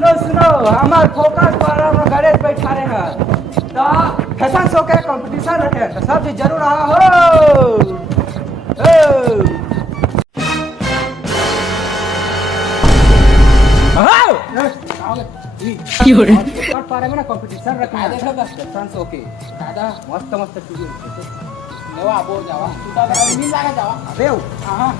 सुनो सुनो हमार फोकस पर हम गणेश बैठा रहे हैं तो फैशन शो के कंपटीशन रखे तो सब चीज जरूर आवा हो की हो रे और पारे में ना कंपटीशन रखा है देखो बस फैशन शो के दादा मस्त मस्त चीज लेवा आबो जावा तू तो मिल लागा जावा अबे हां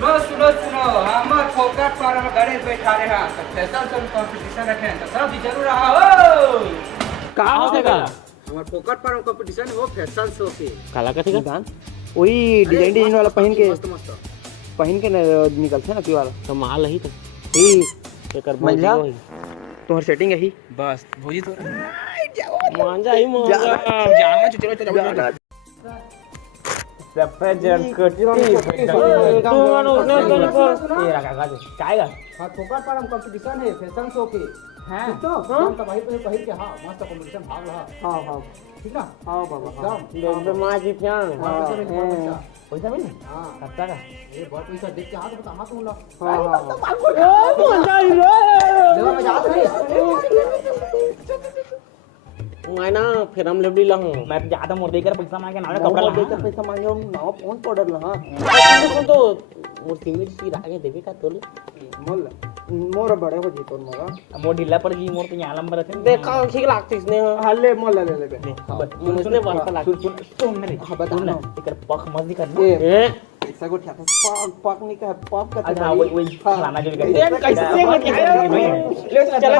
सुनो सुनो हमार फोकस पर हम गणेश बैठा रहे हैं तो फैशन शो कंपटीशन रखे तो सब चीज जरूर आवा हो कहाँ होगा हमार फोकस पर कंपटीशन वो फैशन शो के काला का ठीक है वही डिजाइन वाला पहन के मस्त मस्त निकलते हैं ना पी वाला तो माल ही तो ई एकर मंझा भौजी तोहर सेटिंग यही बस भौजी तो मांजा ही मांजा जाना चलो चलो सफेद कटी तू मानो ने ये रखा का काय का हां फोकस पर हम कंपटीशन है फैशन शो के हैं तो हम तो भाई पहिर के हां मस्त कंपटीशन भाग रहा हां ठीक ना हां बाबा एकदम दे मां जी फ्यान पैसा मिल हां खर्चा का ये बहुत पैसा देख के हाथ बता हाथ मुला हां मांजा ही रे लेवा में जात नहीं मैं ना फिर हम लेबड़ी ला हूं मैं ज्यादा मोर देकर पैसा मांगे ना कपड़ा ला देकर पैसा मांगे हम नाव फोन पड़ल हां तो मोर सिमिट सी आगे देवे का तोले मोल मोर बड़े हो जी तोर मोरा मोर ढीला पड़ गई मोर तो यहाँ लंबर है देखा ठीक लागती इसने हल्ले मोल ले ले मुझे वास्ता लाग सुन मेरे बता ना इकर पख मत दी करना ए ए ऐसा को क्या पाक पाक नहीं कह पाक का अच्छा वही खाना जो कर कैसे चला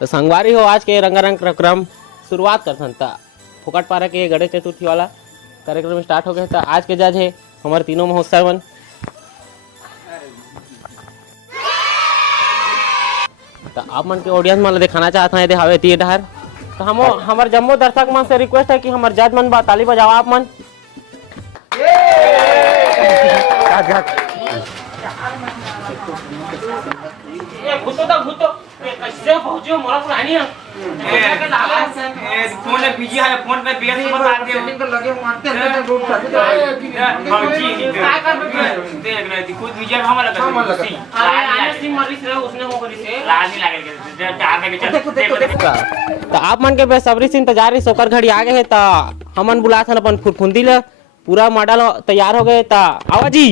तो संगवारी हो आज के रंगारंग कार्यक्रम शुरुआत करथन था फुकट पारा के गणेश चतुर्थी वाला कार्यक्रम स्टार्ट हो गया था। आज के जज है हमारे तीनों महोत्सव तो आप मन के ऑडियंस मन दिखाना चाहता है हावे थिएटर तो हम हमारे जम्मो दर्शक मन से रिक्वेस्ट है कि हमारे जज मन बा ताली बजाओ आप मन कैसे पहुंचे मोरा पुरानी है फोन पे बिजी है फोन पे बिजी बता दे सेटिंग तो लगे मारते हैं रोड पर भौजी क्या कर देख रहे थी खुद विजय हमारा लगा आने सिम मारी से उसने हो करी से लाज नहीं लगे चार में देखो तो आप मन के बेसब्री से इंतजार है सोकर घड़ी आ गए है तो हमन बुला था अपन फुरफुंदी ले पूरा मॉडल तैयार हो गए तो आवा जी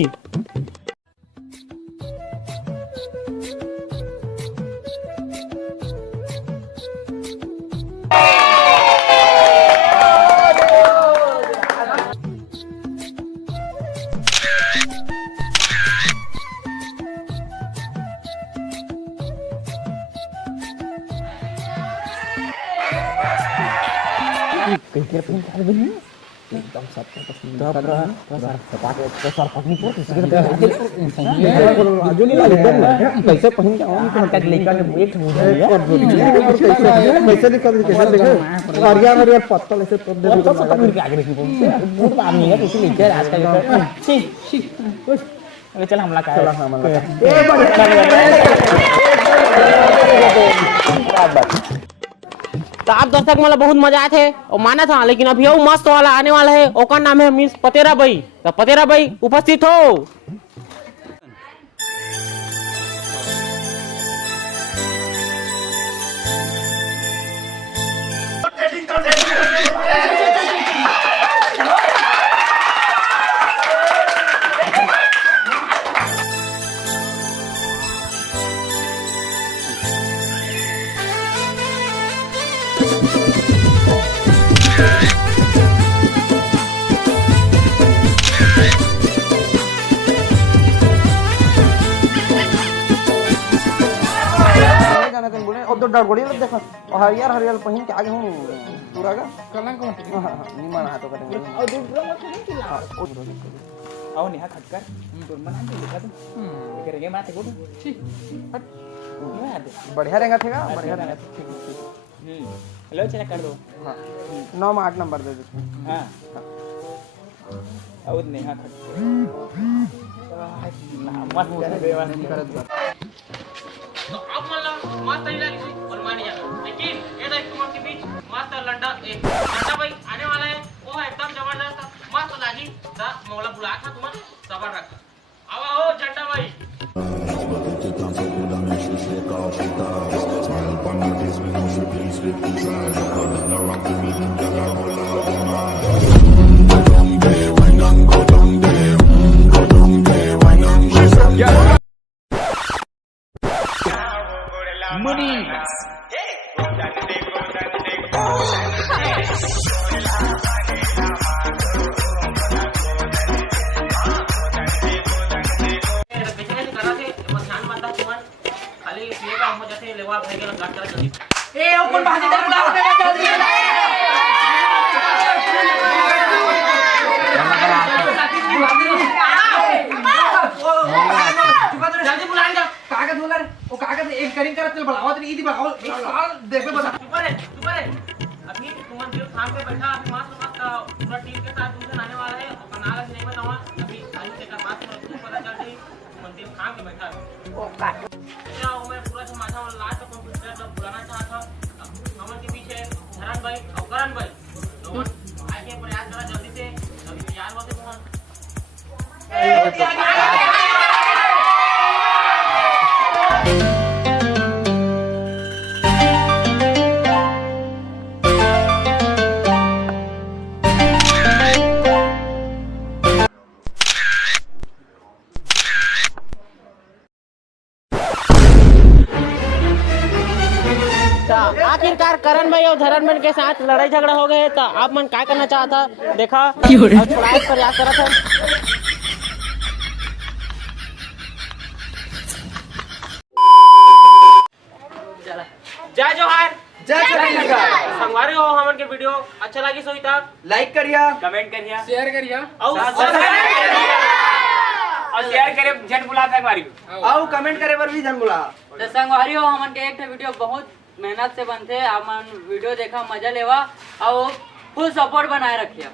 एकदम सब पसंद सर पकनी पोत आजू नहीं लागे कैसे पहन के आऊं तो हटा लेकर वेट हो गया कैसे निकल कैसे देखे अरिया अरिया पत्तल ऐसे तो दे तो सब मिल के आगे देखी बहुत बात नहीं है कैसे लेकर आज का ठीक अरे चल हमला चल हमला तो आप दर्शक मतलब बहुत मजा आए थे और माना था लेकिन अभी वो मस्त वाला आने वाला है ओका नाम है मिस पतेरा भाई तो पतेरा भाई उपस्थित हो तो डर देखो हरियर हरियर पहन के आगे हूं पूरा का कलंक निमन हाथों करेंगे और दूसरा मत आओ नेहा खटकर तुम मना दे देखा तुम करेंगे माते को ठीक हट बढ़िया रहेगा ठेगा बढ़िया रहेगा ठीक हेलो चला कर दो हां 9 में 8 नंबर दे दो हां और नेहा खटकर मस्त बेवानी करत तो अब मतलब मस्त तैयार है और मान जाएगा लेकिन ये देख तुम के बीच मस्त लंडा भाई आने वाला है वो एकदम जबरदस्त मस्त लागी दा मोला बुला था तुम्हारे सबर रखा कागज बोला रे वो कागज एक करिंग करत चल बढ़ावा तो ईदी बढ़ावा एक साल देखबे बता ऊपर है अभी तुम मंदिर थाम पे बैठा अभी मस्त पूरा टीम के साथ तुमसे आने वाला है और नाला से नहीं बताऊंगा अभी आलू के का बात तुम पता चल गई मंदिर थाम के बैठा क्या हूं मैं पूरा समाजा और लास्ट कंप्यूटर जब बुलाना चाहता हमन के पीछे धरन भाई और करण भाई दोनों आके प्रयास करा जल्दी से अभी यार होते मोहन आखिरकार करण भाई और धरण भाई के साथ लड़ाई झगड़ा हो गए तो आप मन क्या करना चाहता देखा और छुड़ाए के प्रयास करा था। जय जोहार जय छत्तीसगढ़ संगवारी हो हमन के वीडियो अच्छा लगी सोई तक लाइक करिया कमेंट करिए शेयर करिया और शेयर करे जन बुला तक मारी और कमेंट करे पर भी जन बुला तो संगवारी हो हमन के एक वीडियो बहुत मेहनत से बनते हमन वीडियो देखा मजा लेवा और फुल सपोर्ट बनाए रखिए।